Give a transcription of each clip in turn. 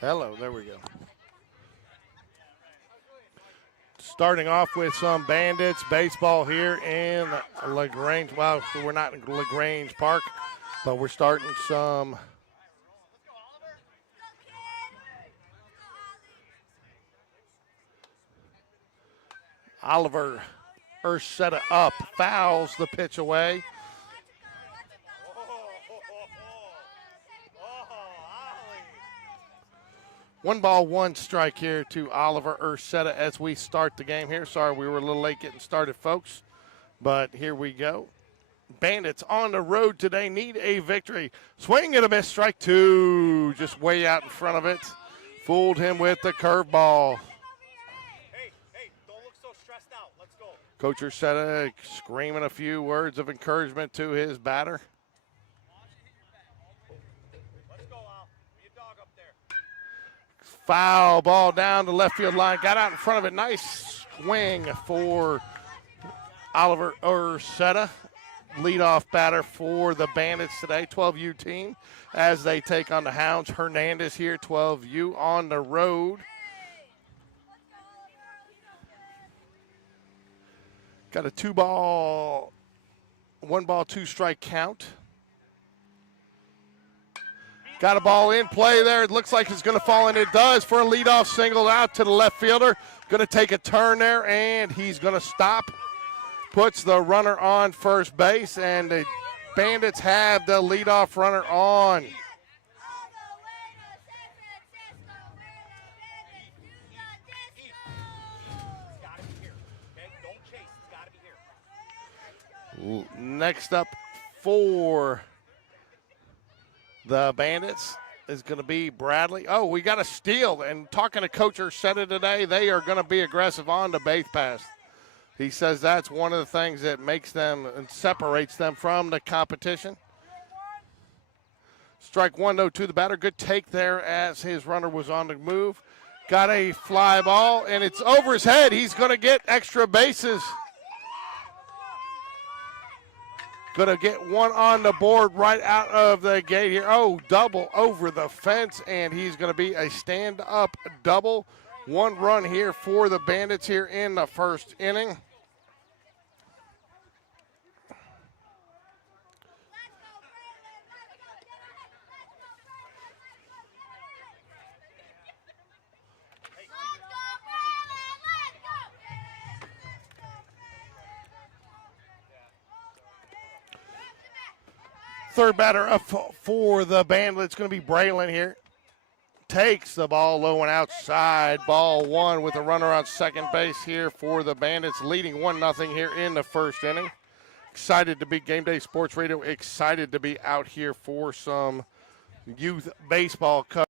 Hello, there we go. Starting off with some Bandits baseball here in LaGrange. Well, we're not in LaGrange Park, but we're starting some Oliver Ursheta up, fouls the pitch away. One ball, one strike here to Oliver Ursheta as we start the game here. Sorry, we were a little late getting started, folks, but here we go. Bandits on the road today need a victory. Swing and a miss, strike two, just way out in front of it. Fooled him with the curveball. Hey, don't look so stressed out. Let's go. Coach Ursheta screaming a few words of encouragement to his batter. Let's go, Al. Be a dog up there. Foul ball down the left field line. Got out in front of it. Nice swing for Oliver Ursheta. Leadoff batter for the Bandits today, 12U team, as they take on the Hounds. Hernandez here, 12U on the road. Got a 2-ball, 1-ball, 2-strike count. Got a ball in play there. It looks like it's going to fall, and it does for a leadoff single out to the left fielder. Going to take a turn there, and he's going to stop. Puts the runner on first base, and the Bandits have the leadoff runner on. Next up for the Bandits is going to be Bradley. Oh, we got a steal, and talking to Coach Ursheta today, they are going to be aggressive on the base pass. He says that's one of the things that makes them and separates them from the competition. Strike one, though, to the batter. Good take there as his runner was on the move. Got a fly ball, and it's over his head. He's going to get extra bases. Going to get one on the board right out of the gate here. Oh, double over the fence, and he's going to be a stand-up double. One run here for the Bandits here in the first inning. Third batter up for the Bandits. It's going to be Braylon here. Takes the ball low and outside. Ball one with a runner on second base here for the Bandits, leading 1-0 here in the first inning. Excited to be Game Day Sports Radio. Excited to be out here for some youth baseball coverage.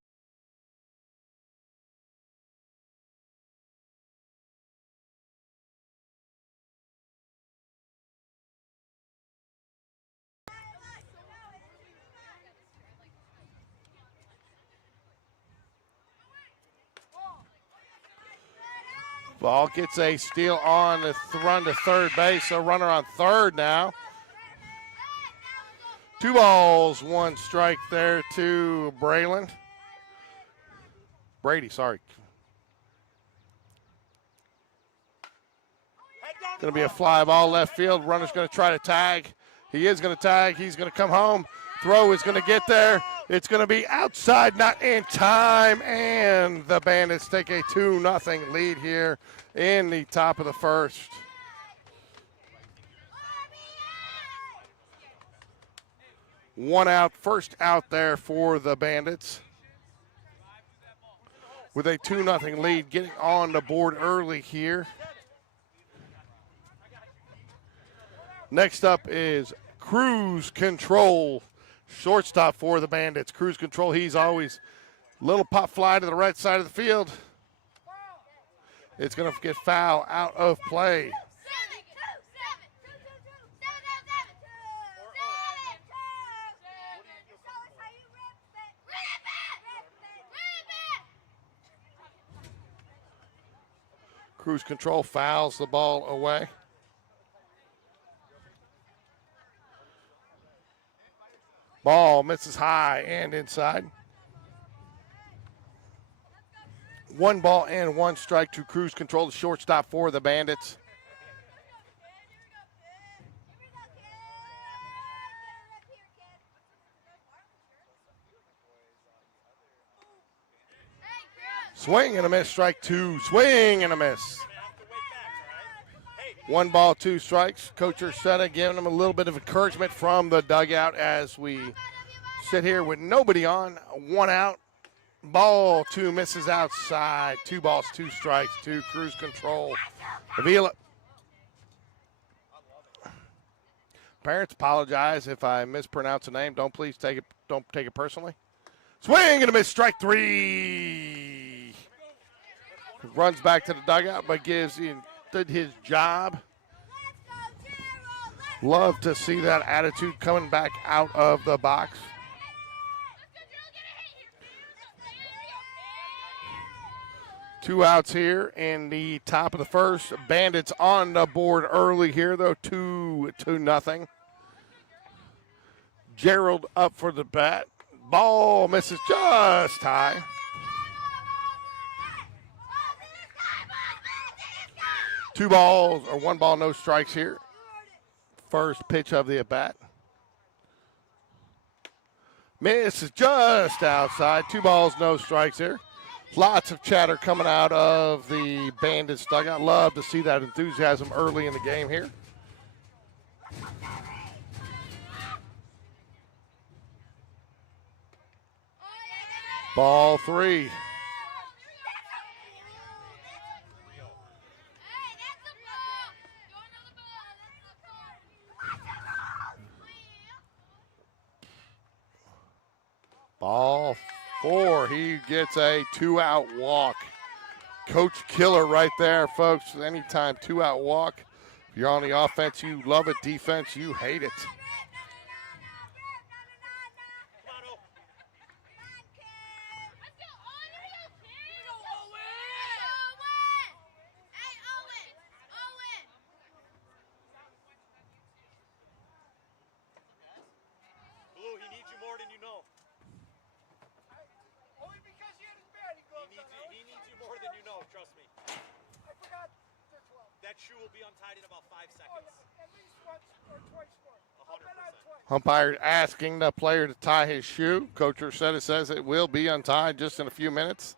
Ball gets a steal on the run to third base. A runner on third now. 2 balls, 1 strike there to Braylon. Brady, sorry. Going to be a fly ball left field. Runner's going to try to tag. He is going to tag. He's going to come home. Throw is going to get there. It's going to be outside, not in time, and the Bandits take a 2-0 lead here in the top of the first. One out, first out there for the Bandits. With a 2-0 lead, getting on the board early here. Next up is Cruise Control. Shortstop for the Bandits. Cruise Control, he's always little pop fly to the right side of the field. It's going to get foul out of play. Cruise Control fouls the ball away. Ball misses high and inside. 1 ball and 1 strike to cruise control, the shortstop for the Bandits. Swing and a miss, strike 2. Swing and a miss. 1 ball, 2 strikes. Coach Ursetta giving him a little bit of encouragement from the dugout as we sit here with nobody on. 1 out. Ball 2 misses outside. 2 balls, 2 strikes, 2 cruise control. Avila. Parents, apologize if I mispronounce a name. Don't take it personally. Swing and a miss, strike 3. Runs back to the dugout, but did his job. Love to see that attitude coming back out of the box. Two outs here in the top of the first. Bandits on the board early here, though, 2-0. Gerald up for the bat. Ball misses just high. Two balls, or 1 ball, no strikes here. First pitch of the at-bat. Misses just outside. 2 balls, no strikes here. Lots of chatter coming out of the Bandits dugout. Love to see that enthusiasm early in the game here. Ball 3. Ball 4. He gets a 2-out walk. Coach Killer right there, folks. Anytime 2-out walk. If you're on the offense, you love it. Defense, you hate it. Umpire asking the player to tie his shoe. Coach Ursetta says it will be untied just in a few minutes.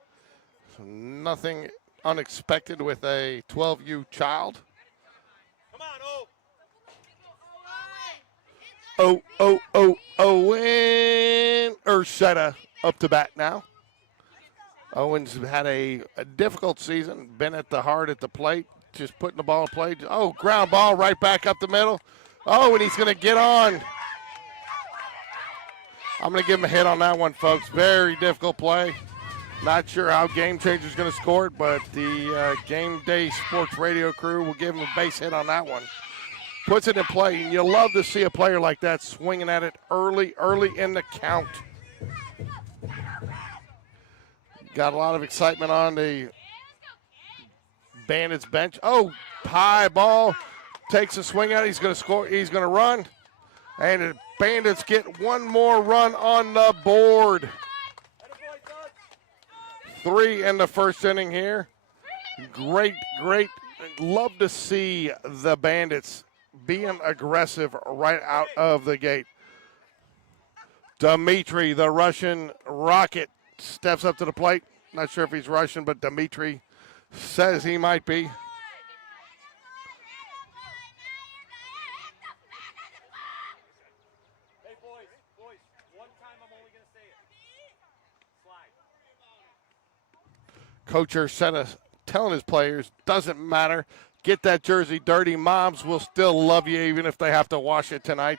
So nothing unexpected with a 12U child. Come on, Owen Ursetta up to bat now. Owen's had a difficult season, been at the hard at the plate, just putting the ball in play. Oh, ground ball right back up the middle. Oh, and he's going to get on. I'm going to give him a hit on that one, folks. Very difficult play. Not sure how Game Changer's going to score it, but the Game Day Sports Radio crew will give him a base hit on that one. Puts it in play, and you love to see a player like that swinging at it early in the count. Got a lot of excitement on the Bandits bench. Oh, high ball. Takes a swing at it. He's going to score. He's going to run. And the Bandits get 1 more run on the board. 3 in the first inning here. Great. Love to see the Bandits being aggressive right out of the gate. Dimitri, the Russian Rocket, steps up to the plate. Not sure if he's Russian, but Dimitri says he might be. Coach Ursetta telling his players, doesn't matter. Get that jersey dirty. Moms will still love you even if they have to wash it tonight.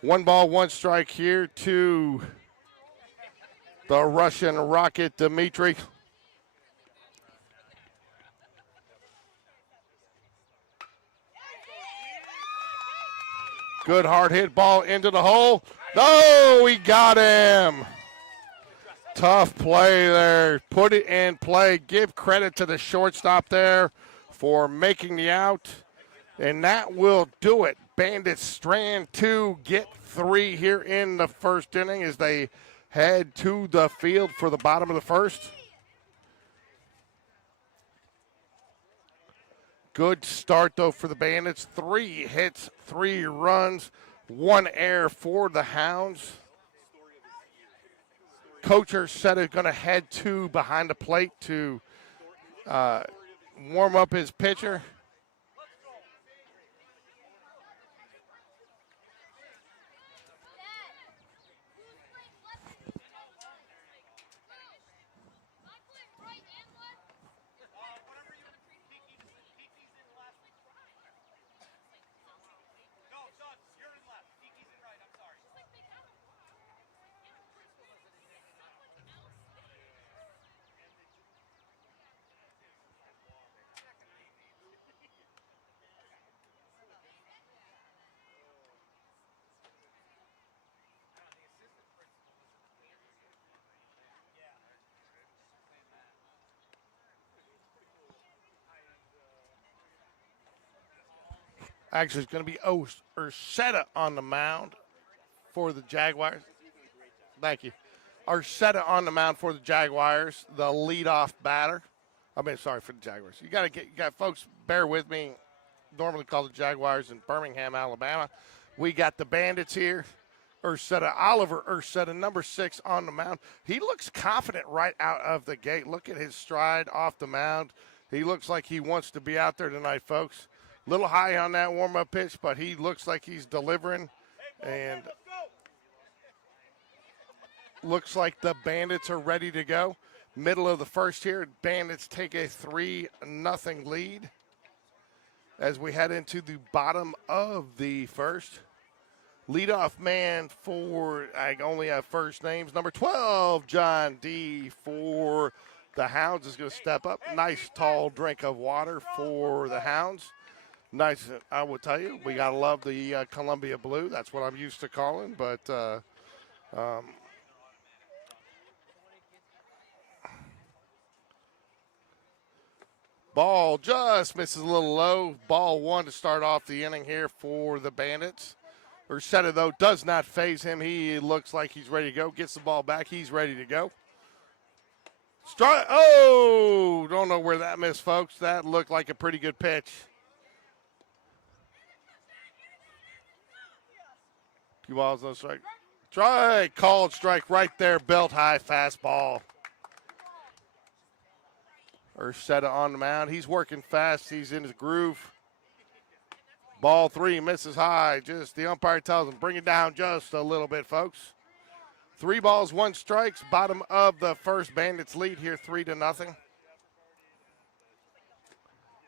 1 ball, 1 strike here to the Russian Rocket, Dimitri. Good hard hit ball into the hole. Oh, he got him. Tough play there. Put it in play. Give credit to the shortstop there for making the out. And that will do it. Bandits strand 2, get 3 here in the first inning as they head to the field for the bottom of the first. Good start, though, for the Bandits. 3 hits, 3 runs, 1 error for the Hounds. Coach Ursetta is going to head to behind the plate to warm up his pitcher. Actually, it's going to be Ursetta on the mound for the Jaguars. Thank you. Ursetta on the mound for the Jaguars, the leadoff batter. Sorry, for the Jaguars. You got folks, bear with me. Normally called the Jaguars in Birmingham, Alabama. We got the Bandits here. Oliver Ursetta, number 6 on the mound. He looks confident right out of the gate. Look at his stride off the mound. He looks like he wants to be out there tonight, folks. A little high on that warm-up pitch, but he looks like he's delivering. And looks like the Bandits are ready to go. Middle of the first here, Bandits take a 3-0 lead as we head into the bottom of the first. Leadoff man for, I only have first names, number 12, John D. for the Hounds is going to step up. Nice tall drink of water for the Hounds. Nice, I will tell you, we got to love the Columbia Blue. That's what I'm used to calling, but ball just misses a little low. Ball 1 to start off the inning here for the Bandits. Ursetta, though, does not phase him. He looks like he's ready to go. Gets the ball back. He's ready to go. Strike. Oh, don't know where that missed, folks. That looked like a pretty good pitch. Two balls, no strike. Strike. Called strike right there. Belt high fastball. Ursetta on the mound. He's working fast. He's in his groove. Ball 3 misses high. Just the umpire tells him, bring it down just a little bit, folks. 3 balls, 1 strike. Bottom of the first. Bandits lead here 3-0.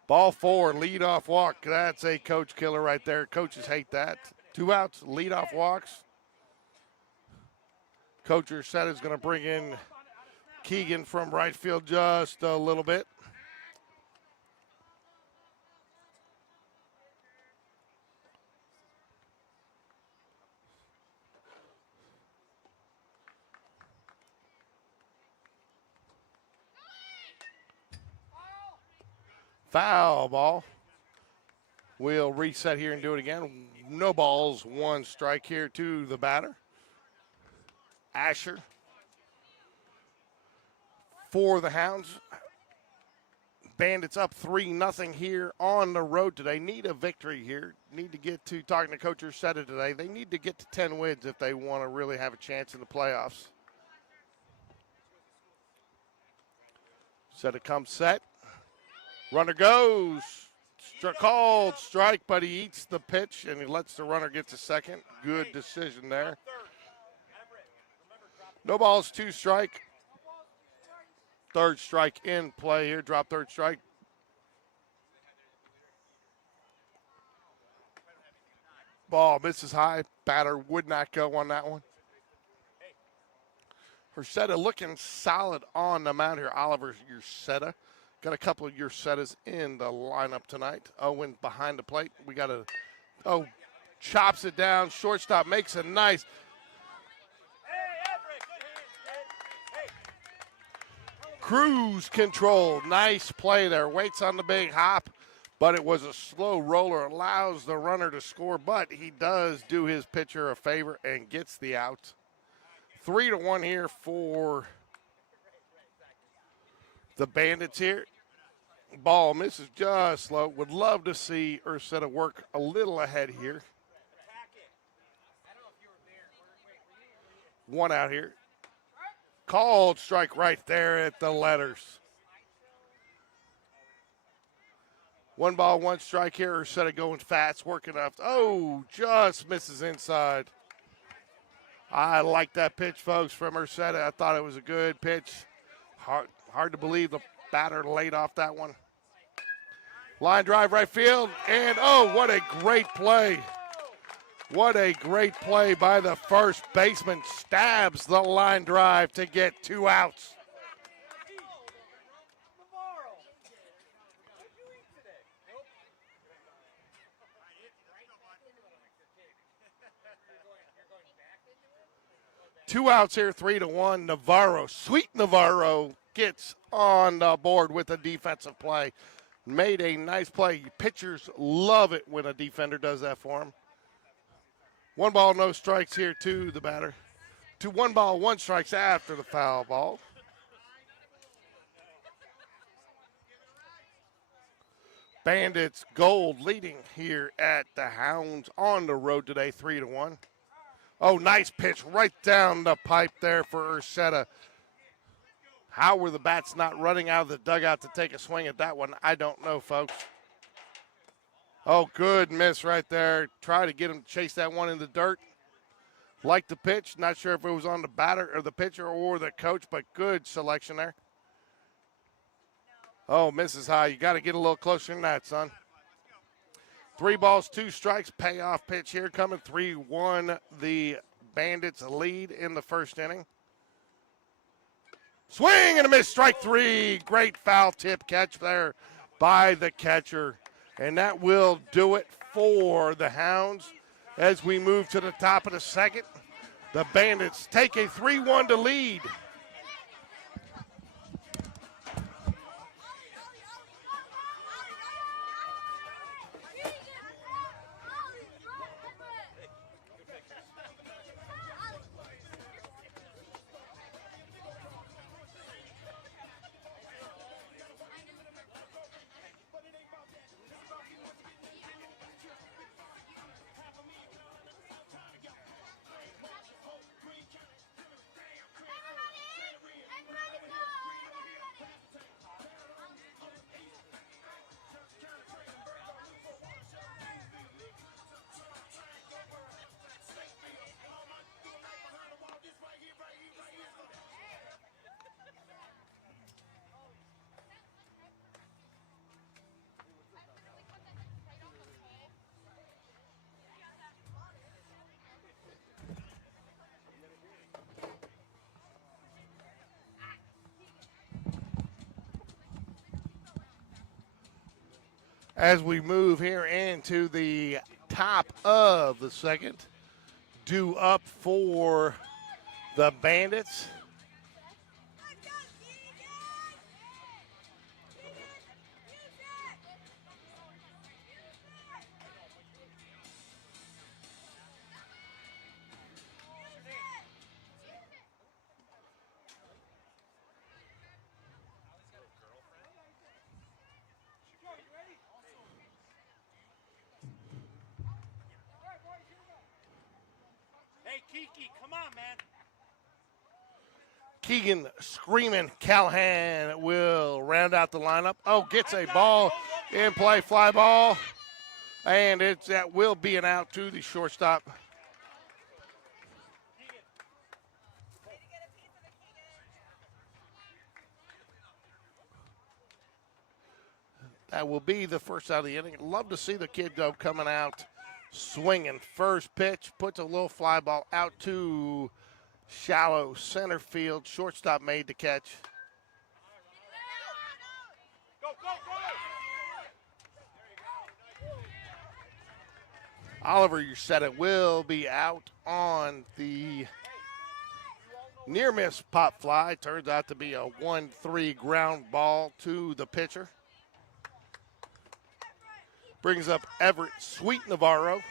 Ball 4, leadoff walk. That's a coach killer right there. Coaches hate that. 2 outs, leadoff walks. Coach Ursetta is going to bring in Keegan from right field just a little bit. Foul ball. We'll reset here and do it again. No balls, 1 strike here to the batter. Asher for the Hounds. Bandits up 3-0 here on the road today. Need a victory here. Need to get to, talking to Coach Ursetta today, they need to get to 10 wins if they want to really have a chance in the playoffs. Ursetta comes set. Runner goes. Called strike, but he eats the pitch and he lets the runner get to second. Good decision there. No balls, 2 strike. 3rd strike in play here. Drop 3rd strike. Ball misses high. Batter would not go on that one. Ursetta looking solid on the mound here. Oliver Ursetta. Got a couple of Ursettas in the lineup tonight. Owen behind the plate. We got chops it down. Shortstop makes a nice. Cruise control. Nice play there. Waits on the big hop, but it was a slow roller. Allows the runner to score, but he does do his pitcher a favor and gets the out. 3-1 here for the Bandits here. Ball misses just low. Would love to see Ursetta work a little ahead here. One out here. Called strike right there at the letters. 1 ball, 1 strike here. Ursetta going fast, working up. Oh, just misses inside. I like that pitch, folks, from Ursetta. I thought it was a good pitch. Hard to believe the batter laid off that one. Line drive right field, and oh, what a great play. What a great play by the first baseman. Stabs the line drive to get 2 outs. Two outs here, 3-1. Navarro, sweet Navarro, gets on the board with a defensive play. Made a nice play. Pitchers love it when a defender does that for them. 1 ball, no strikes here to the batter. 1 ball, 1 strikes after the foul ball. Bandits Gold leading here at the Hounds on the road today, 3-1. Oh, nice pitch right down the pipe there for Ursetta. How were the bats not running out of the dugout to take a swing at that one? I don't know, folks. Oh, good miss right there. Try to get him to chase that one in the dirt. Like the pitch. Not sure if it was on the batter or the pitcher or the coach, but good selection there. Oh, misses high. You got to get a little closer than that, son. 3 balls, 2 strikes. Payoff pitch here coming. 3-1. The Bandits lead in the first inning. Swing and a miss, strike 3. Great foul tip catch there by the catcher. And that will do it for the Hounds as we move to the top of the second. The Bandits take a 3-1 lead. As we move here into the top of the second, due up for the Bandits. Kiki, come on, man. Keegan screaming. Callahan will round out the lineup. Oh, gets a ball in play, fly ball. And that will be an out to the shortstop. That will be the first out of the inning. Love to see the kid go coming out swinging. First pitch, puts a little fly ball out to shallow center field. Shortstop made the catch. Go, go, go. Oliver, you said it will be out on the near miss pop fly. Turns out to be a 1-3 ground ball to the pitcher. Brings up Everett Sweet Navarro.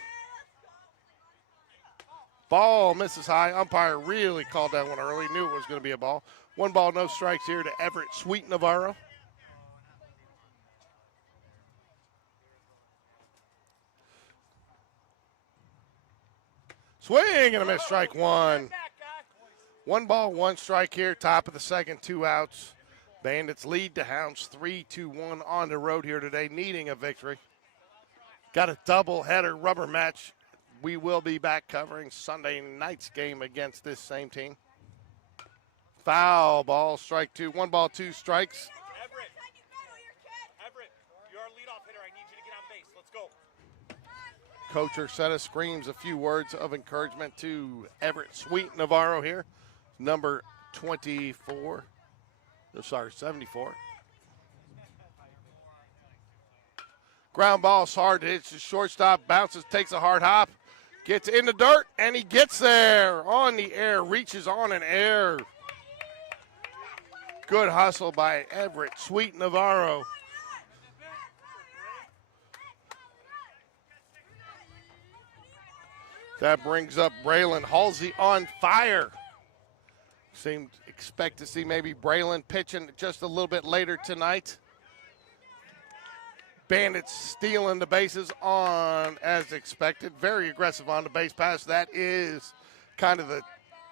Ball misses high. Umpire really called that one early. Knew it was going to be a ball. 1 ball, no strikes here to Everett Sweet Navarro. Swing and a miss, strike one. 1 ball, 1 strike here, top of the second, 2 outs. Bandits lead the Hounds 3-1 on the road here today, needing a victory. Got a doubleheader rubber match. We will be back covering Sunday night's game against this same team. Foul ball, strike 2. 1 ball, 2 strikes. Everett, you're our leadoff hitter. I need you to get on base. Let's go. Coach Ursetta screams a few words of encouragement to Everett Sweet Navarro here. Number 24. Oh, sorry, 74. Ground ball's hard. Hits the shortstop, bounces, takes a hard hop, gets in the dirt, and he gets there on the air, reaches on an air. Good hustle by Everett Sweet Navarro. That brings up Braylon Halsey on fire. Expect to see maybe Braylon pitching just a little bit later tonight. Bandits stealing the bases on as expected. Very aggressive on the base pass. That is kind of the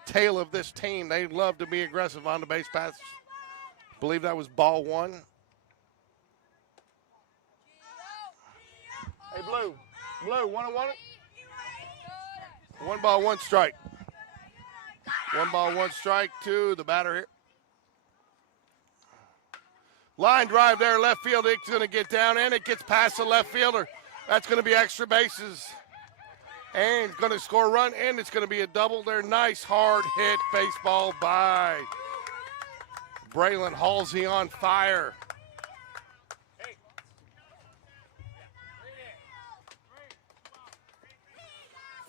tail of this team. They love to be aggressive on the base pass. Believe that was ball 1. Hey, Blue, 1-1 it? 1 ball, 1 strike. 1 ball, 1 strike to the batter here. Line drive there, left field. It's going to get down, and it gets past the left fielder. That's going to be extra bases. And it's going to score a run, and it's going to be a double there. Nice hard hit baseball by Braylon Halsey on fire.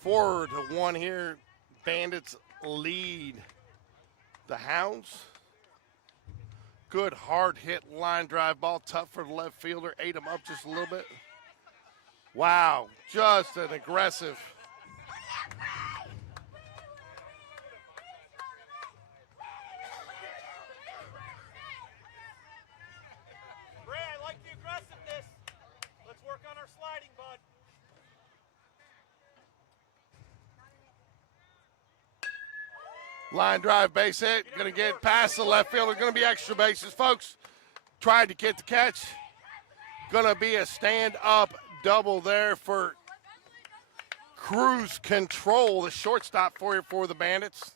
4-1 here. Bandits lead the Hounds. Good hard hit line drive ball, tough for the left fielder, ate him up just a little bit. Wow, just an aggressive. Ray, I like the aggressiveness. Let's work on our sliding, bud. Line drive, base hit, gonna get past the left fielder, gonna be extra bases, folks. Tried to get the catch. Gonna be a stand-up double there for Cruise Control, the shortstop for the Bandits.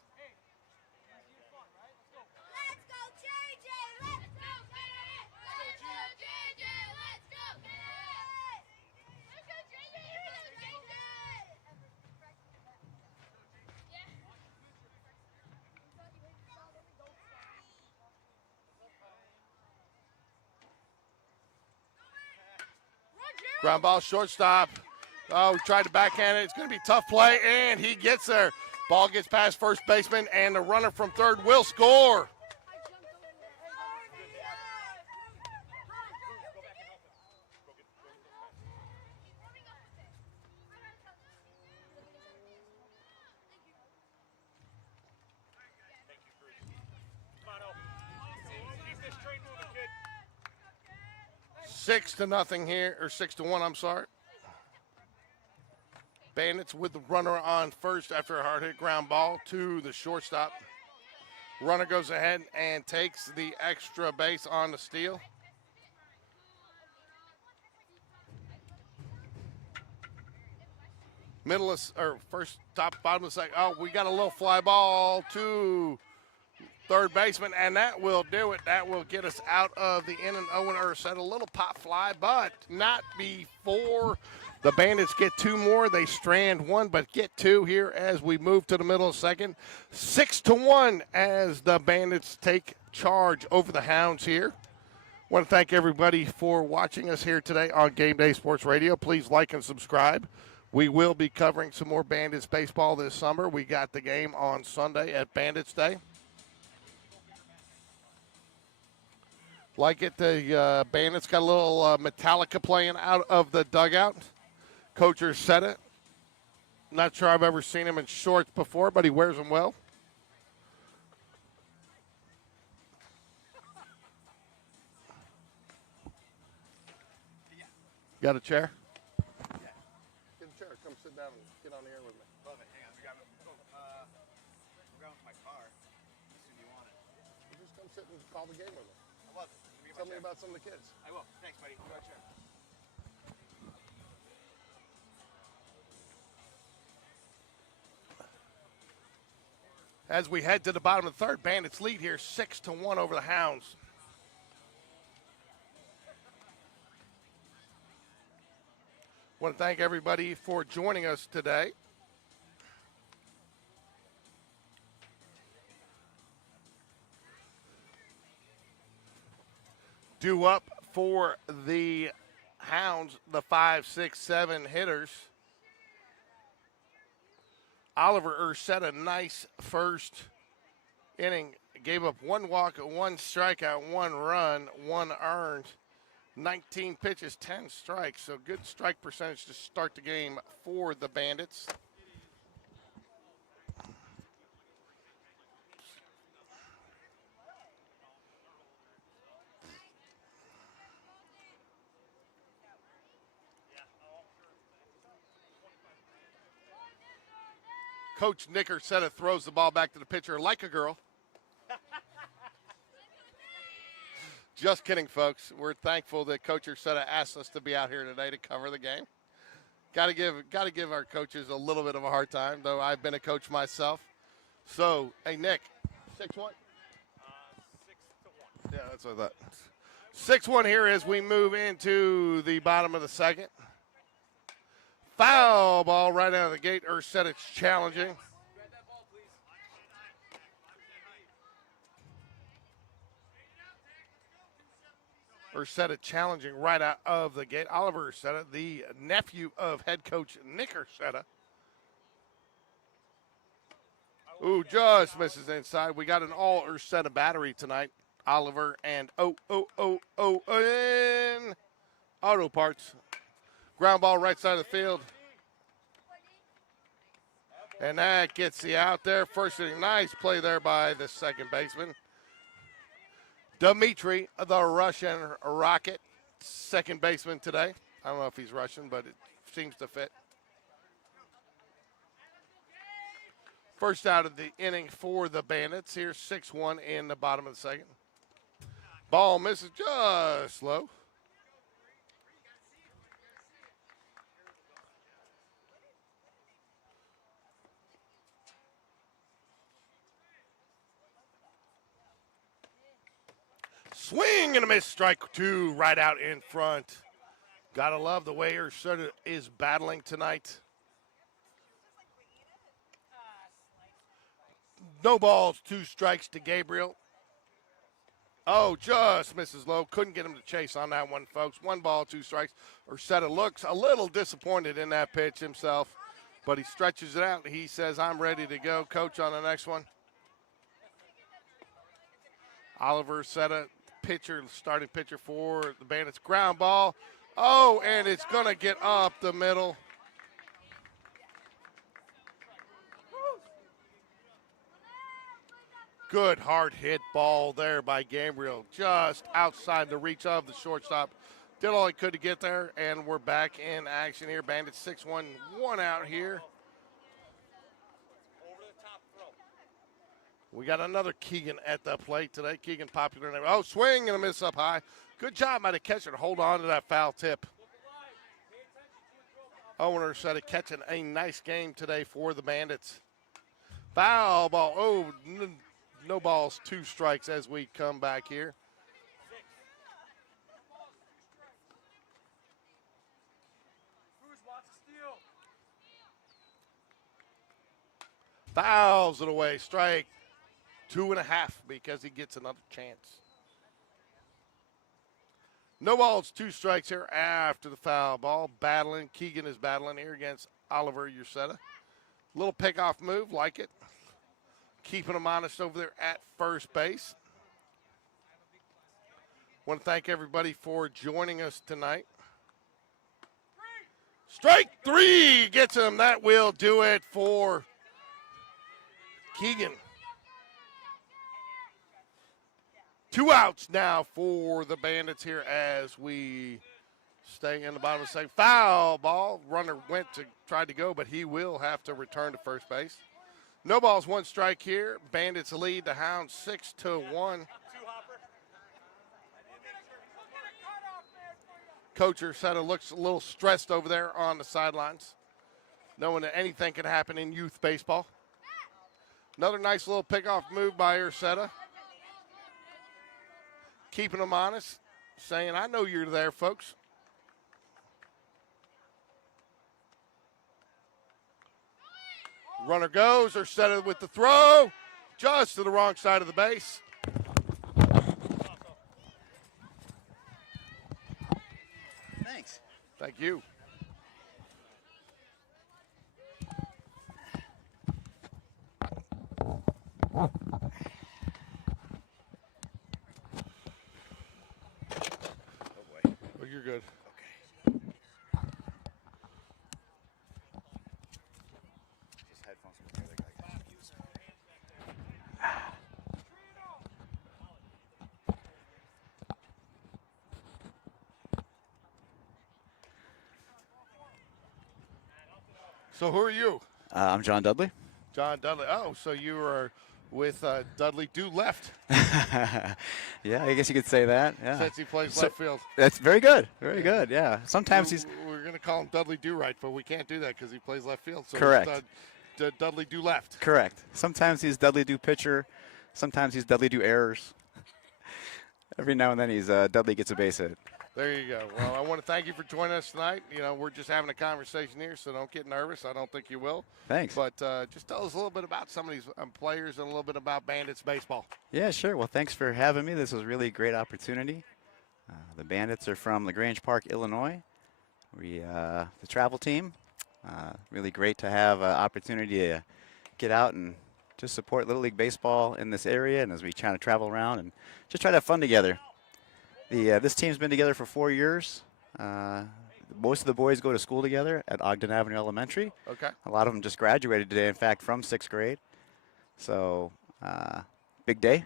Ground ball, shortstop. Oh, he tried to backhand it. It's going to be a tough play, and he gets there. Ball gets past first baseman, and the runner from third will score. Keep this train moving, kid. 6-0 here, or 6-1, I'm sorry. Bandits with the runner on first after a hard hit ground ball to the shortstop. Runner goes ahead and takes the extra base on the steal. Middle of, or first, top, bottom of the second. Oh, we got a little fly ball to third baseman, and that will do it. That will get us out of the inning. Owen Ursett, a little pop fly, but not before the Bandits get 2 more. They strand 1, but get 2 here as we move to the middle of second. 6-1 as the Bandits take charge over the Hounds here. Want to thank everybody for watching us here today on Game Day Sports Radio. Please like and subscribe. We will be covering some more Bandits baseball this summer. We got the game on Sunday at Bandits Day. Like it, the Bandits got a little Metallica playing out of the dugout. Coach Ursetta Not sure I've ever seen him in shorts before, but he wears them well. Got a chair? Get a chair. Come sit down and get on the air with me. Love it. Hang on. We're going to my car. As soon as you want it. Just come sit and call the game with me. I love it. Tell me about some of the kids. I will. Thanks, buddy. You got a chair. As we head to the bottom of the third, Bandits lead here 6-1 over the Hounds. Want to thank everybody for joining us today. Due up for the Hounds, the 5, 6, 7 hitters. Oliver Ursetta, nice first inning. Gave up 1 walk, 1 strikeout, 1 run, 1 earned. 19 pitches, 10 strikes. So good strike percentage to start the game for the Bandits. Coach Nick Ursetta throws the ball back to the pitcher like a girl. Just kidding, folks. We're thankful that Coach Ursetta asked us to be out here today to cover the game. Got to give our coaches a little bit of a hard time, though I've been a coach myself. So, hey, Nick, 6-1? 6-1. Yeah, that's what I thought. 6-1 here as we move into the bottom of the second. Foul ball right out of the gate. Ursetta challenging. Ursetta challenging right out of the gate. Oliver Ursetta, the nephew of head coach Nick Ursetta. Ooh, just misses inside. We got an all Ursetta battery tonight. Oliver and in Auto Parts. Ground ball right side of the field. And that gets the out there. First inning, nice play there by the second baseman. Dmitry, the Russian Rocket, second baseman today. I don't know if he's Russian, but it seems to fit. First out of the inning for the Bandits here, 6-1 in the bottom of the second. Ball misses just low. Swing and a miss, strike 2 right out in front. Gotta love the way Ursetta is battling tonight. No balls, 2 strikes to Gabriel. Oh, just misses low. Couldn't get him to chase on that one, folks. 1 ball, 2 strikes. Ursetta looks a little disappointed in that pitch himself, but he stretches it out. He says, I'm ready to go, coach, on the next one. Oliver Ursetta, pitcher, starting pitcher for the Bandits. Ground ball. Oh, and it's going to get up the middle. Good hard hit ball there by Gabriel, just outside the reach of the shortstop. Did all he could to get there, and we're back in action here. Bandits 6-1, 1 out here. We got another Keegan at the plate today. Keegan, popular name. Oh, swing and a miss up high. Good job by the catcher to hold on to that foul tip. Owen Ursetta catching a nice game today for the Bandits. Foul ball. Oh, no balls, 2 strikes as we come back here. Fouls it away. Strike 2.5 because he gets another chance. No balls, 2 strikes here after the foul ball. Battling. Keegan is battling here against Oliver Ursetta. Little pickoff move, like it. Keeping him honest over there at first base. Want to thank everybody for joining us tonight. Strike 3 gets him. That will do it for Keegan. 2 outs now for the Bandits here as we stay in the bottom of the second. Foul ball. Runner went to try to go, but he will have to return to first base. No balls, 1 strike here. Bandits lead the Hounds 6-1. Coach Ursetta looks a little stressed over there on the sidelines, knowing that anything can happen in youth baseball. Another nice little pickoff move by Ursetta. Keeping them honest, saying, I know you're there, folks. Runner goes, Ursetta with the throw, just to the wrong side of the base. Thanks. Thank you. Well, you're good. Okay. Just headphones with the other guy can use. So who are you? I'm John Dudley. John Dudley. Oh, so you are with Dudley Due Left Yeah, I guess you could say that. Yeah. since he plays left field. That's very good. Very good. Yeah. Sometimes he's We're going to call him Dudley Do Right, but we can't do that because he plays left field. So Correct. It's, Dudley Do Left. correct. Sometimes he's Dudley do pitcher. Sometimes he's Dudley do errors. Every now and then he's Dudley gets a base hit. There you go. Well, I want to thank you for joining us tonight. You know, we're just having a conversation here, so don't get nervous. I don't think you will. Thanks. But just tell us a little bit about some of these players and a little bit about Bandits baseball. Yeah, sure. Well, thanks for having me. This was really a great opportunity. The Bandits are from LaGrange Park, Illinois. We, the travel team, really great to have an opportunity to get out and just support Little League Baseball in this area, and as we try to travel around and just try to have fun together. This team's been together for 4 years. Most of the boys go to school together at Ogden Avenue Elementary. Okay. A lot of them just graduated today, in fact, from 6th grade. So, big day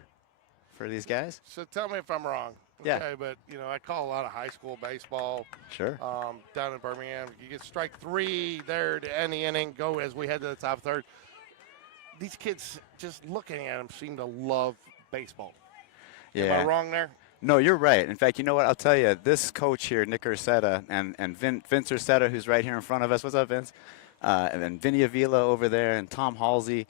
for these guys. So tell me if I'm wrong. Yeah. Okay, but, you know, I call a lot of high school baseball Sure. down in Birmingham. You get strike 3 there to end the inning, go as we head to the top third. These kids, just looking at them, seem to love baseball. Yeah. Am I wrong there? No, you're right. In fact, you know what? I'll tell you, this coach here, Nick Ursetta, and Vince Ursetta, who's right here in front of us. What's up, Vince? And then Vinny Avila over there and Tom Halsey.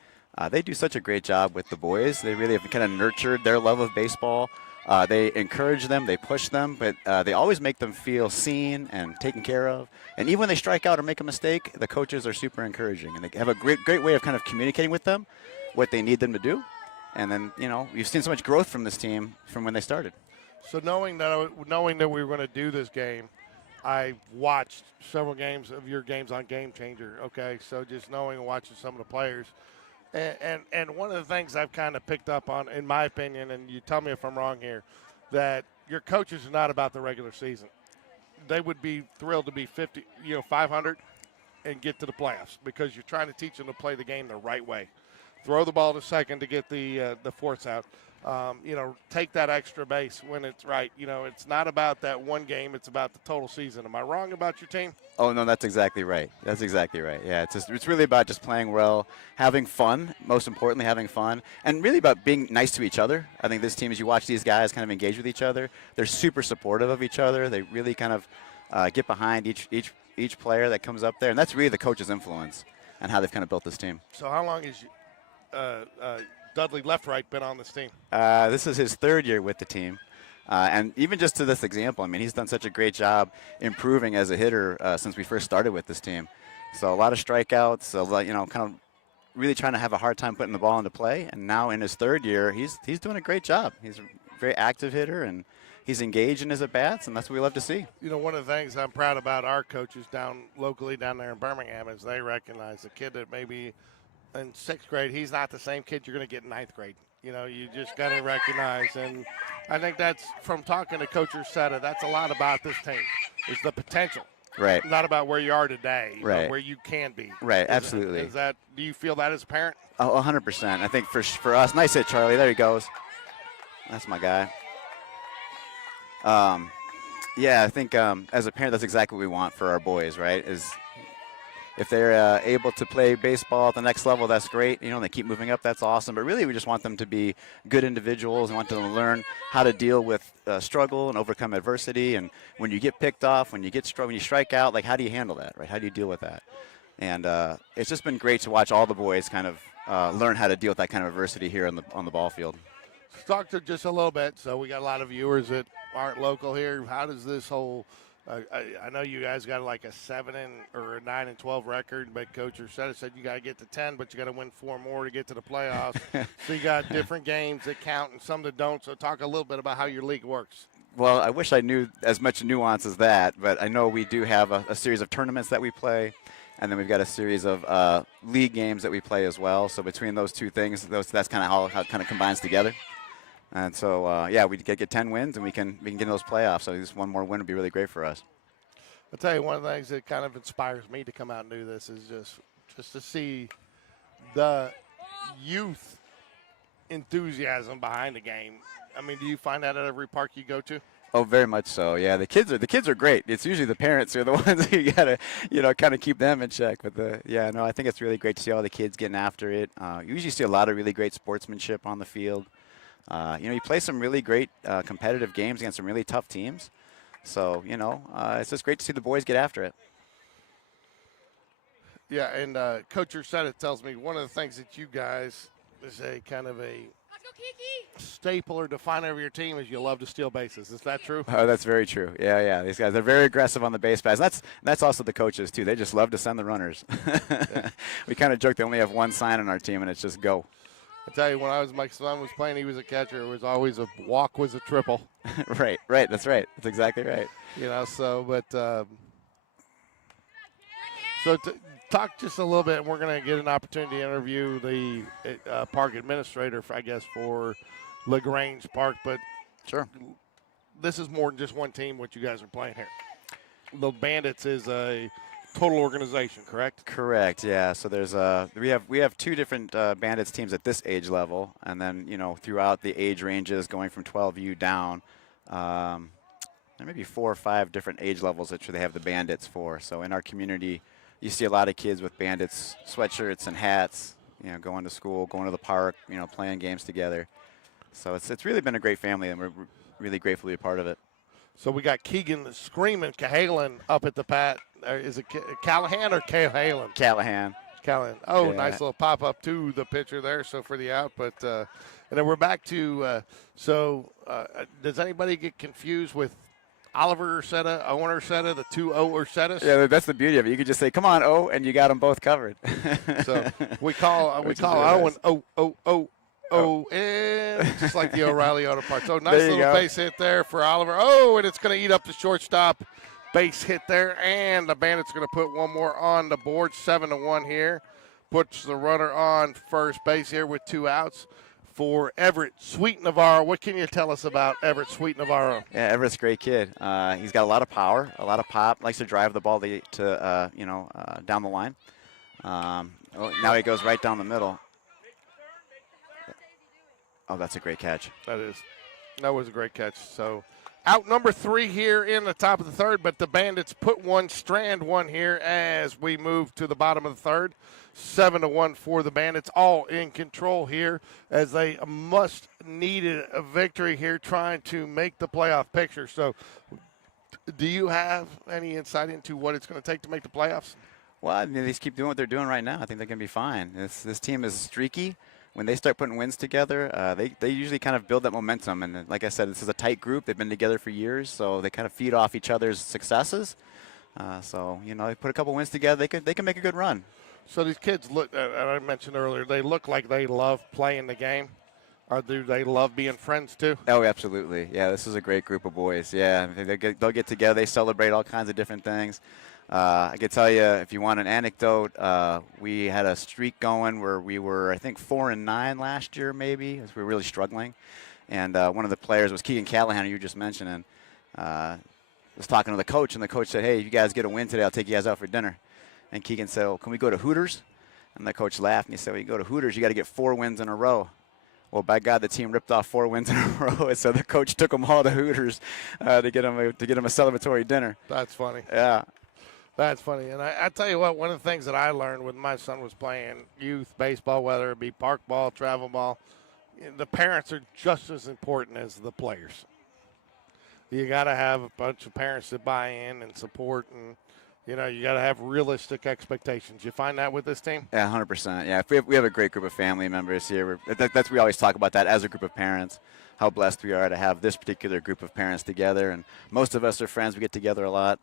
They do such a great job with the boys. They really have kind of nurtured their love of baseball. They encourage them, they push them, but they always make them feel seen and taken care of. And even when they strike out or make a mistake, the coaches are super encouraging. And they have a great way of kind of communicating with them what they need them to do. And then, you know, you've seen so much growth from this team from when they started. So knowing that we were going to do this game, I watched several games of your games on Game Changer. Okay, so just knowing and watching some of the players, and one of the things I've kind of picked up on, in my opinion, and you tell me if I'm wrong here, that your coaches are not about the regular season. They would be thrilled to be 500, and get to the playoffs because you're trying to teach them to play the game the right way. Throw the ball to second to get the force out. Take that extra base when it's right. You know, it's not about that one game. It's about the total season. Am I wrong about your team? Oh, no, that's exactly right. That's exactly right. Yeah, it's really about just playing well, having fun, most importantly, having fun, and really about being nice to each other. I think this team, as you watch these guys kind of engage with each other, they're super supportive of each other. They really kind of get behind each player that comes up there, and that's really the coach's influence and how they've kind of built this team. So how long has Dudley Left-Right been on this team? This is his 3rd year with the team. And even just to this example, I mean, he's done such a great job improving as a hitter since we first started with this team. So a lot of strikeouts, kind of really trying to have a hard time putting the ball into play. And now in his 3rd year, he's doing a great job. He's a very active hitter, and he's engaged in his at-bats, and that's what we love to see. You know, one of the things I'm proud about our coaches locally down there in Birmingham is they recognize the kid that maybe in 6th grade, he's not the same kid you're going to get in 9th grade. You know, you just got to recognize, and I think that's from talking to Coach Ursetta, that's a lot about this team, is the potential. Right. Not about where you are today, Right. but where you can be. Right, absolutely. Do you feel that as a parent? Oh, 100%. I think for us, nice hit, Charlie. There he goes. That's my guy. Yeah, I think as a parent, that's exactly what we want for our boys, right? Is if they're able to play baseball at the next level, that's great. You know, they keep moving up, that's awesome. But really, we just want them to be good individuals and want them to learn how to deal with struggle and overcome adversity. And when you get picked off, when you strike out, like how do you handle that, right? How do you deal with that? And it's just been great to watch all the boys kind of learn how to deal with that kind of adversity here on the ball field. Let's talk to just a little bit. So we got a lot of viewers that aren't local here. How does this whole I know you guys got like a 9-12 record, but Coach Ursetta said you got to get to 10, but you got to win 4 more to get to the playoffs. So you got different games that count and some that don't. So talk a little bit about how your league works. Well, I wish I knew as much nuance as that, but I know we do have a series of tournaments that we play, and then we've got a series of league games that we play as well. So between those two things, that's kind of how it kind of combines together. And so, yeah, we get 10 wins, and we can get in those playoffs. So just one more win would be really great for us. I'll tell you, one of the things that kind of inspires me to come out and do this is just to see the youth enthusiasm behind the game. I mean, do you find that at every park you go to? Oh, very much so. Yeah, the kids are great. It's usually the parents who are the ones who you gotta, kind of keep them in check. But I think it's really great to see all the kids getting after it. You usually see a lot of really great sportsmanship on the field. You play some really great competitive games against some really tough teams. So, it's just great to see the boys get after it. Yeah, and Coach Ursetta tells me one of the things that you guys is a kind of a staple or definer of your team is you love to steal bases. Is that true? Oh, that's very true. Yeah. These guys are very aggressive on the base paths. That's also the coaches, too. They just love to send the runners. Yeah. We kind of joke they only have one sign on our team, and it's just go. I tell you, when my son was playing, he was a catcher. It was always a walk was a triple. Right. That's right. That's exactly right. Talk just a little bit, and we're going to get an opportunity to interview the park administrator, for LaGrange Park. But sure, this is more than just one team, what you guys are playing here. The Bandits is a total organization, correct? Correct. Yeah. So there's we have 2 different Bandits teams at this age level, and then throughout the age ranges, going from 12U down, there may be 4 or 5 different age levels that they have the Bandits for. So in our community, you see a lot of kids with Bandits sweatshirts and hats, going to school, going to the park, playing games together. So it's really been a great family, and we're really grateful to be a part of it. So we got Keegan screaming Cahalan up at the pat. Is it Callahan or Cahalan? Callahan. Oh, yeah. Nice little pop up to the pitcher there. So for the out, but and then we're back to. Does anybody get confused with Oliver Ursetta, Owen Ursetta, the 2 O Ursettas? Yeah, that's the beauty of it. You could just say, "Come on, O," and you got them both covered. So we call Owen O, and just like the O'Reilly Auto Parts. So nice little base hit there for Oliver. Oh, and it's going to eat up the shortstop. Base hit there, and the Bandits going to put one more on the board, 7-1 here. Puts the runner on first base here with 2 outs for Everett Sweet Navarro. What can you tell us about Everett Sweet Navarro? Yeah, Everett's a great kid. He's got a lot of power, a lot of pop, likes to drive the ball down the line. Now he goes right down the middle. Oh, that's a great catch. That was a great catch. So out number 3 here in the top of the third, but the Bandits put one here as we move to the bottom of the third. 7-1 for the Bandits, all in control here as they must needed a victory here trying to make the playoff picture. So do you have any insight into what it's going to take to make the playoffs? Well, I mean, they just keep doing what they're doing right now. I think they're going to be fine. This team is streaky. When they start putting wins together, they usually kind of build that momentum. And like I said, this is a tight group. They've been together for years, so they kind of feed off each other's successes. They put a couple wins together, they can make a good run. So these kids look, I mentioned earlier, they look like they love playing the game. Or do they love being friends too? Oh, absolutely. Yeah, this is a great group of boys. Yeah, they'll get together. They celebrate all kinds of different things. I can tell you, if you want an anecdote, we had a streak going where we were, I think, 4-9 last year, maybe, as we were really struggling. And one of the players was Keegan Callahan, who you were just mentioning. was talking to the coach, and the coach said, hey, if you guys get a win today, I'll take you guys out for dinner. And Keegan said, well, can we go to Hooters? And the coach laughed, and he said, well, you go to Hooters, you got to get 4 wins in a row. Well, by God, the team ripped off 4 wins in a row, and so the coach took them all to Hooters to get them a celebratory dinner. That's funny. Yeah. That's funny. And I tell you what, one of the things that I learned when my son was playing youth baseball, whether it be park ball, travel ball, the parents are just as important as the players. You got to have a bunch of parents that buy in and support, and you got to have realistic expectations. You find that with this team? Yeah, 100%. Yeah, we have a great group of family members here. We always talk about that as a group of parents, how blessed we are to have this particular group of parents together. And most of us are friends. We get together a lot,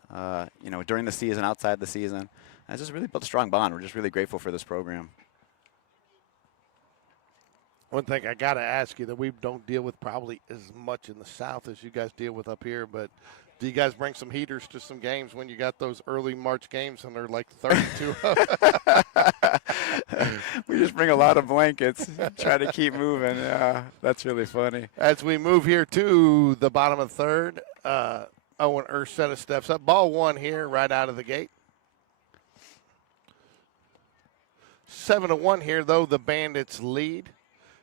during the season, outside the season. And it's just really built a strong bond. We're just really grateful for this program. One thing I got to ask you that we don't deal with probably as much in the South as you guys deal with up here, but do you guys bring some heaters to some games when you got those early March games and they're like 32 up? We just bring a lot of blankets, try to keep moving. That's really funny. As we move here to the bottom of third, Owen Ursetta steps up. Ball 1 here right out of the gate. 7-1 here, though, the Bandits lead.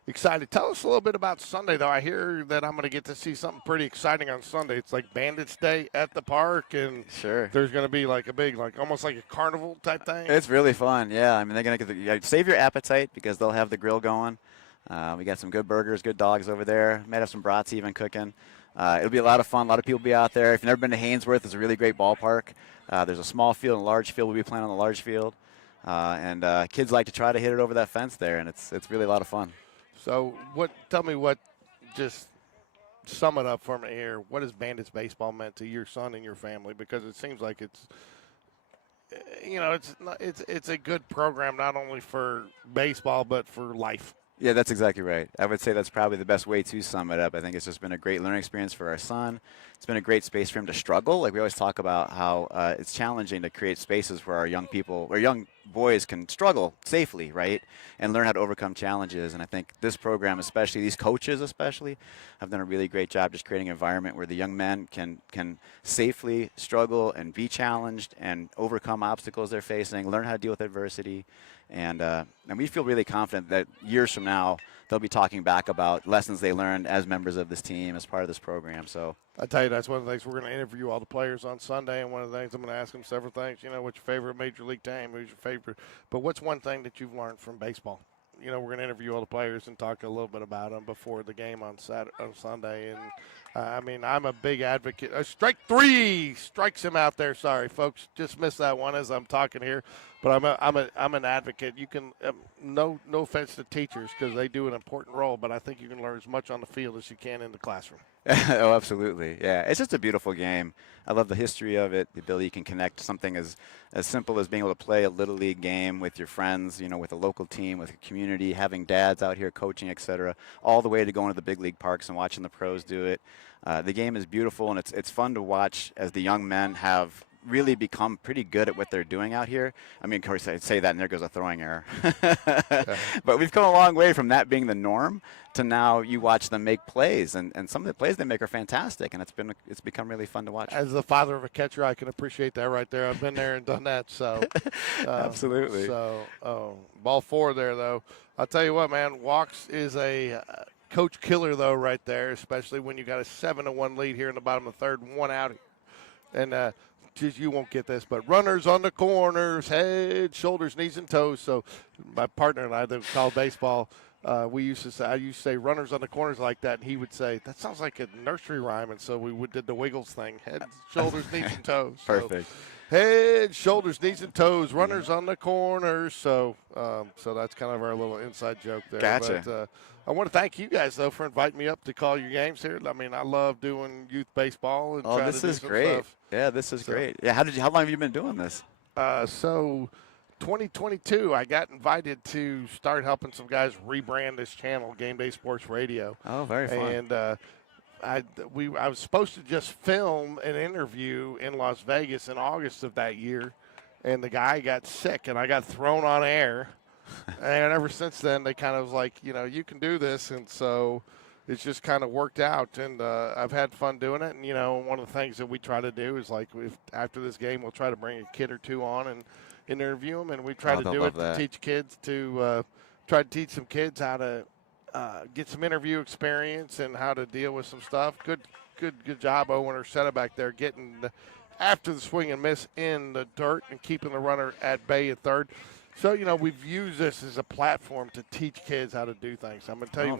Excited. Tell us a little bit about Sunday, though. I hear that I'm going to get to see something pretty exciting on Sunday. It's like Bandits Day at the park, and sure, there's going to be like a big, almost like a carnival type thing. It's really fun. Yeah, I mean, they're going to save your appetite because they'll have the grill going. We got some good burgers, good dogs over there. Might have some brats even cooking. It'll be a lot of fun. A lot of people will be out there. If you've never been to Haynesworth, it's a really great ballpark. There's a small field and a large field. We'll be playing on the large field. And kids like to try to hit it over that fence there, and it's really a lot of fun. So just sum it up for me here. What has Bandits baseball meant to your son and your family? Because it seems like it's a good program, not only for baseball, but for life. Yeah, that's exactly right. I would say that's probably the best way to sum it up. I think it's just been a great learning experience for our son. It's been a great space for him to struggle. Like we always talk about how it's challenging to create spaces where our young people or young boys can struggle safely, right, and learn how to overcome challenges. And I think this program, especially these coaches especially, have done a really great job just creating an environment where the young men can safely struggle and be challenged and overcome obstacles they're facing, learn how to deal with adversity. And we feel really confident that years from now, they'll be talking back about lessons they learned as members of this team, as part of this program. So I tell you, that's one of the things we're going to interview all the players on Sunday, and one of the things I'm going to ask them several things. What's your favorite major league team? Who's your favorite? But what's one thing that you've learned from baseball? We're going to interview all the players and talk a little bit about them before the game on Sunday. And I'm a big advocate. Strike 3 strikes him out there. Sorry, folks, just missed that one as I'm talking here. But I'm an advocate. You can no offense to teachers because they do an important role, but I think you can learn as much on the field as you can in the classroom. Oh, absolutely. Yeah, it's just a beautiful game. I love the history of it, the ability you can connect something as simple as being able to play a Little League game with your friends, with a local team, with a community, having dads out here coaching, et cetera, all the way to going to the big league parks and watching the pros do it. The game is beautiful, and it's fun to watch as the young men have really become pretty good at what they're doing out here. I mean, of course, I'd say that, and there goes a throwing error. But we've come a long way from that being the norm to now you watch them make plays, and some of the plays they make are fantastic, and it's become really fun to watch. As the father of a catcher, I can appreciate that right there. I've been there and done that. So absolutely. So ball 4 there, though. I'll tell you what, man, walks is a coach killer, though, right there, especially when you got a 7-1 lead here in the bottom of the third, 1 out here. And you won't get this, but runners on the corners, head, shoulders, knees, and toes. So my partner and I that called baseball, I used to say runners on the corners like that, and he would say, that sounds like a nursery rhyme. And so we did the Wiggles thing, head, shoulders, knees, and toes. Perfect. So, head, shoulders, knees, and toes, runners on the corners. So that's kind of our little inside joke there. Gotcha. But, I want to thank you guys, though, for inviting me up to call your games here. I mean, I love doing youth baseball. And this is great. Stuff. Yeah, this is great. Yeah, how long have you been doing this? So 2022, I got invited to start helping some guys rebrand this channel, GameDay Sports Radio. Oh, very fun. And I was supposed to just film an interview in Las Vegas in August of that year, and the guy got sick, and I got thrown on air. And ever since then, they kind of was like, you can do this. And so it's just kind of worked out, and I've had fun doing it. And, you know, one of the things that we try to do is, like, after this game, we'll try to bring a kid or two on and interview them, and we try to do it to teach kids try to teach some kids how to get some interview experience and how to deal with some stuff. Good job, Owen Ursetta back there getting after the swing and miss in the dirt and keeping the runner at bay at third. So, you know, we've used this as a platform to teach kids how to do things. I'm going to tell you,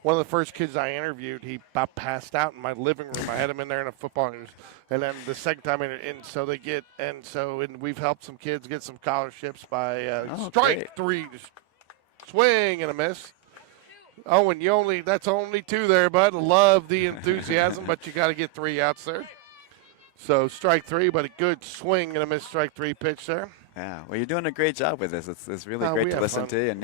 one of the first kids I interviewed, he about passed out in my living room. I had him in there in a football, and then the second time, and we've helped some kids get some scholarships by strike three, swing and a miss. Owen, that's only 2 there, bud. Love the enthusiasm, but you got to get 3 outs there. So strike 3, but a good swing and a miss strike 3 pitch there. Yeah, well, you're doing a great job with this. It's really great to listen to, and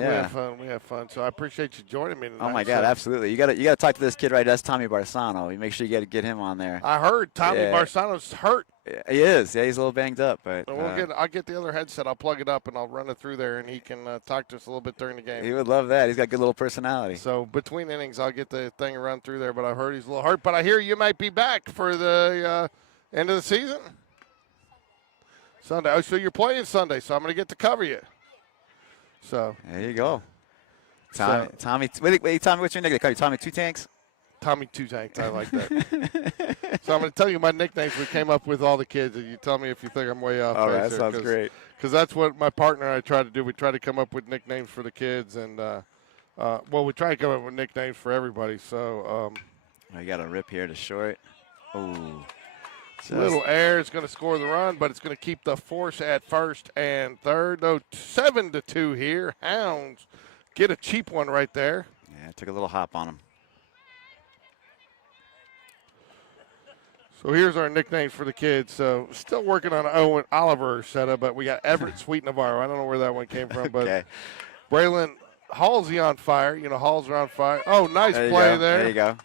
we have fun. So I appreciate you joining me tonight. Oh my God, absolutely! You got to talk to this kid right. That's Tommy Barsano. You make sure you got to get him on there. I heard Tommy Barsano's hurt. Yeah, he is. Yeah, he's a little banged up, but I'll get the other headset. I'll plug it up and I'll run it through there, and he can talk to us a little bit during the game. He would love that. He's got a good little personality. So between innings, I'll get the thing and run through there. But I heard he's a little hurt. But I hear you might be back for the end of the season. Sunday. Oh, so you're playing Sunday, so I'm going to get to cover you. So there you go. Tommy, wait, Tommy, what's your nickname? Tommy Two Tanks? Tommy Two Tanks. I like that. So I'm going to tell you my nicknames we came up with all the kids, and you tell me if you think I'm way off. All right, that sounds great. Because that's what my partner and I try to do. We try to come up with nicknames for the kids, and we try to come up with nicknames for everybody. So I got a rip here to short. Ooh. Little air is going to score the run, but it's going to keep the force at first and third. No, 7-2 here. Hounds get a cheap one right there. Yeah, took a little hop on him. So here's our nicknames for the kids. So still working on Owen Oliver setup, but we got Everett Sweet Navarro. I don't know where that one came from, but okay. Braylon Halsey on fire. You know, Halls are on fire. Oh, nice play there. There you go.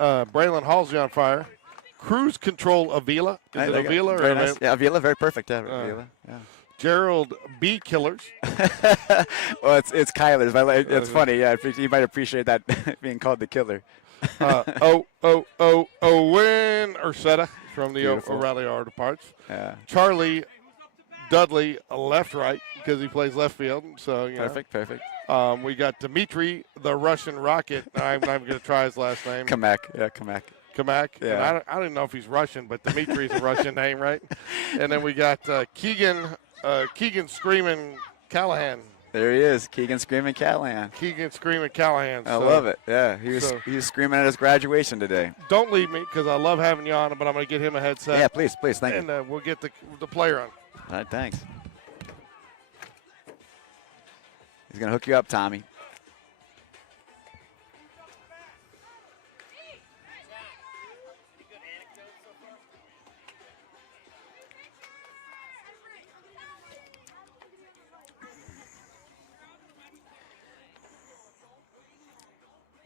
Braylon Halsey on fire. Cruise Control Avila. Is it Avila? Very nice. Yeah, Avila, very perfect. Yeah, Avila. Yeah. Gerald B. Killers. Well, it's Kyler's. It's funny. Yeah, you might appreciate that being called the killer. Owen Ursetta from the O'Reilly Auto Parts. Yeah. Charlie Dudley, left-right, because he plays left field. So perfect. We got Dmitry, the Russian Rocket. I'm going to try his last name. Kamak. Yeah, Kamak. Kamak. Yeah. I don't even know if he's Russian, but Dmitry's a Russian name, right? And then we got Keegan Screaming Callahan. There he is, Keegan Screaming Callahan. Keegan Screaming Callahan. I love it. Yeah, he was screaming at his graduation today. Don't leave me, because I love having you on, but I'm going to get him a headset. Yeah, please, thank you. And we'll get the player on. All right, thanks. He's going to hook you up, Tommy.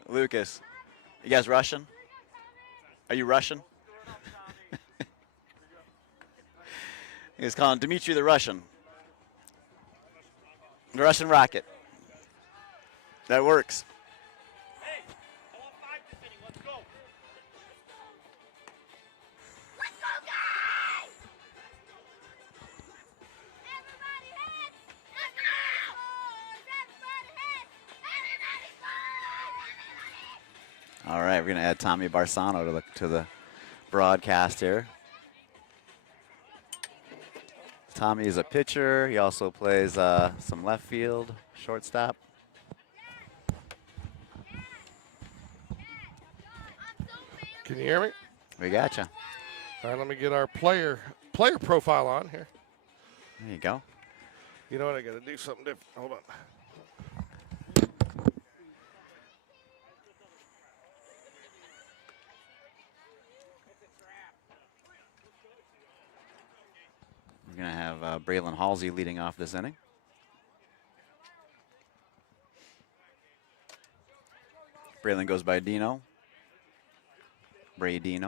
Lucas, you guys Russian? Are you Russian? He's calling Dmitry the Russian. The Russian Rocket. That works. Hey, I want 5 this inning. Let's go. Let's go, guys! Everybody hits! Let's go! Everybody hits! Everybody scores! All right, we're going to add Tommy Barsano to the broadcast here. Tommy is a pitcher. He also plays some left field, shortstop. Can you hear me? We got you. All right, let me get our player profile on here. There you go. You know what? I got to do something different. Hold on. We're going to have Braylon Halsey leading off this inning. Braylon goes by Dino. Bray Dino.